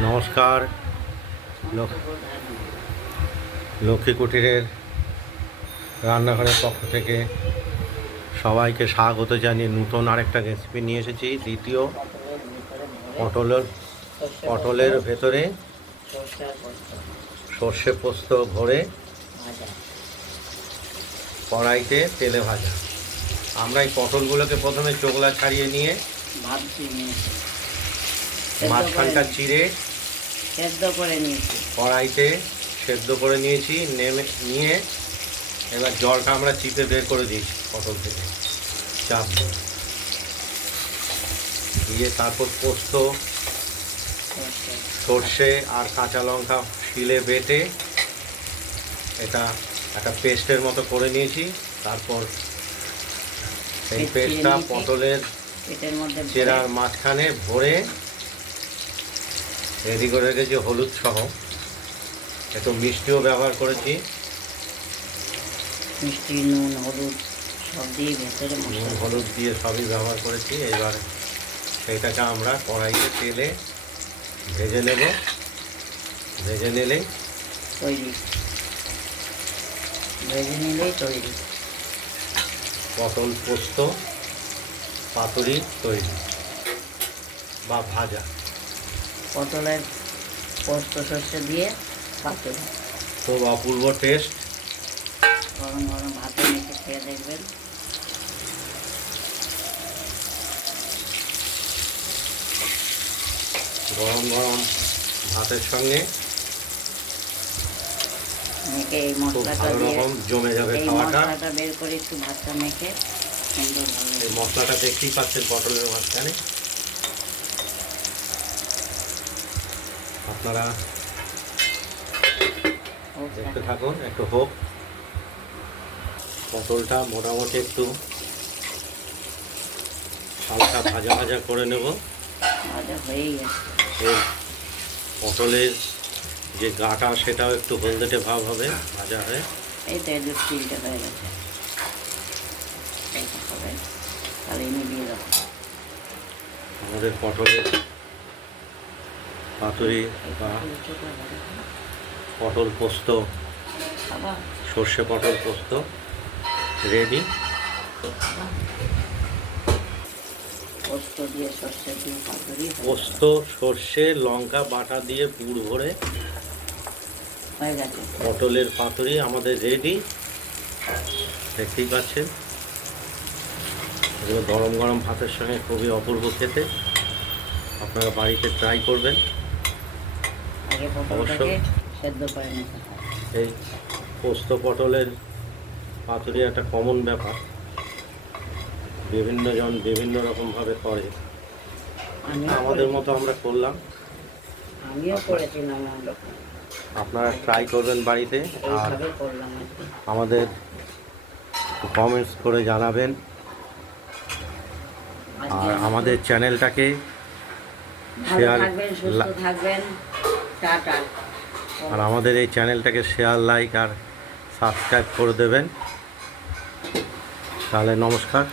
নমস্কার। লক্ষ- লক্ষ্মী কুটিরের রান্নাঘরের পক্ষ থেকে সবাইকে স্বাগত জানিয়ে নতুন আরেকটা রেসিপি নিয়ে এসেছি দ্বিতীয় পটলের পটলের ভেতরে সর্ষে পোস্ত ভরে কড়াইতে তেলে ভাজা। আমরা এই পটলগুলোকে প্রথমে চোগলা ছাড়িয়ে নিয়ে মাঝখানটা চিড়ে সেদ্ধ করে নিয়েছি। কড়াইতে সেদ্ধ করে নিয়েছি নেমে নিয়ে এবার জলটা আমরা চিপে বের করে দিয়েছি পটল থেকে চাপ দিয়ে। তারপর পোস্ত সর্ষে। আর কাঁচা লঙ্কা শিলে বেটে এটা একটা পেস্টের মতো করে নিয়েছি তারপর সেই পেস্টটা পটলের চেরার মাঝখানে ভরে রেডি করে রেখেছি হলুদ সহ একটু মিষ্টিও ব্যবহার করেছি। মিষ্টি নুন হলুদ সব দিয়ে ভেতরে নুন হলুদ দিয়ে সবই ব্যবহার করেছি। এবার সেইটাকে আমরা কড়াইতে তেলে ভেজে নেব। ভেজে নিলে তৈরি। ভেজে নিলেই তৈরি। পটল পোস্ত পাতুরি তৈরি বা ভাজা। পটলের পোস্ত সর্ষে দিয়ে পাতুরি খুব অপূর্ব টেস্ট গরম গরম ভাতে মেখে খেয়ে দেখবেন। গরম গরম ভাতের সঙ্গে মেখে এই মশলাটা দিয়ে জমে যাবে এই খাওয়াটা। মশলাটা বের করে একটু ভাতটা মেখে সুন্দর এই মশলাটা দেখতেই পাচ্ছেন পটলের মাঝখানে? আপনারা দেখতে থাকুন একটু হোক। পটলটা মোটামুটি একটু হালকা ভাজা ভাজা করে নেব। পটলের যে গাটা সেটাও একটু হলদেটে ভাব হবে ভাজা হয়ে আমাদের তো এদের তিনটে হয়ে গেছে এইটা হবে তাহলে নিভিয়ে দেবো আমাদের পটলের পাতুরি বা পটল পোস্ত, সর্ষে পটল পোস্ত রেডি পোস্ত, সর্ষে, লঙ্কা, বাটা দিয়ে পুর ভরে পটলের পাতুরি আমাদের রেডি দেখতেই পাচ্ছেন? এগুলো গরম গরম ভাতের সঙ্গে খুবই অপূর্ব খেতে। আপনারা বাড়িতে ট্রাই করবেন। আগে পটলটাকে সেদ্ধ করে নিতে হয়। এই পোস্ত পটলের পাতুরি একটা কমন ব্যাপার। বিভিন্ন জন বিভিন্ন রকমভাবে করে। আমাদের মতো আমরা করলাম। আমিও করেছিলাম আপনারা ট্রাই করবেন বাড়িতে। আর আমাদের কমেন্টস করে জানাবেন। আর আমাদের চ্যানেলটাকে শেয়ার থাকবেন সুস্থ লা- থাকবেন। আর আমাদের এই চ্যানেলটাকে শেয়ার লাইক আর সাবস্ক্রাইব করে দেবেন। তাহলে নমস্কার।